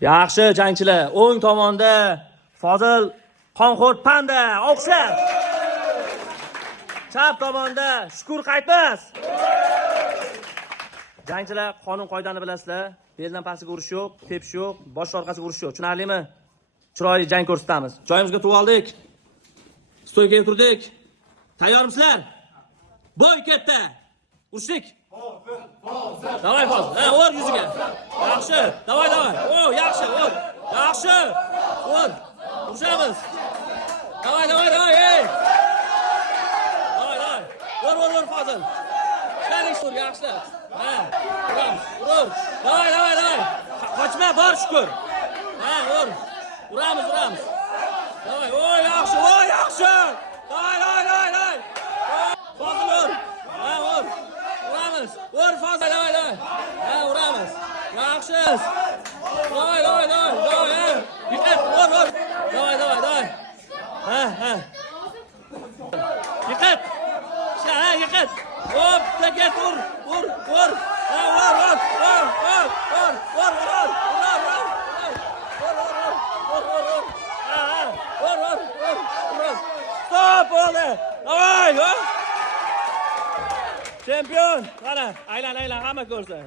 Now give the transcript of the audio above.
Yaxshi jangchilar. O'ng tomonda Fozil Qonxo'r Panda Oqshar. Chap tomonda Shukur Qaytmas. Jangchilar, qonun-qoidani bilasizlar. Beldan pastiga urish yo'q, tepish yo'q, bosh orqasiga urish yo'q. Tushunarlimi? Chiroyli jang ko'rsatamiz. Joyimizga turib oldik. Stoykaga turdik. Tayyormisizlar? Bo'y katta. Urishdik. Davay Fozil. Ha, ur yuziga. Yaxshi. Davay. O, yaxshi, ur. Yaxshi. Ur. Urishamiz. Davay. Ey. Davay. Ur Fozil. Ishlaylik ur, yaxshi. Ha. Ur. Davay. Qochma, bor Shukur. Ha, ur. Uramiz. Davay. O, yaxshi. Davay. Fozil ur. Ha, ur. Uramiz. Ur Fozil, davay. Ha, uramiz. Yaxshi. Davay. Yiqit, ur. Davay. Ha. Yiqit. Yiqit. Hop, ket, ur. Ha, ur. Stop, oldu. Davay, Chempion. Qara, aylan, hamma ko'rsin.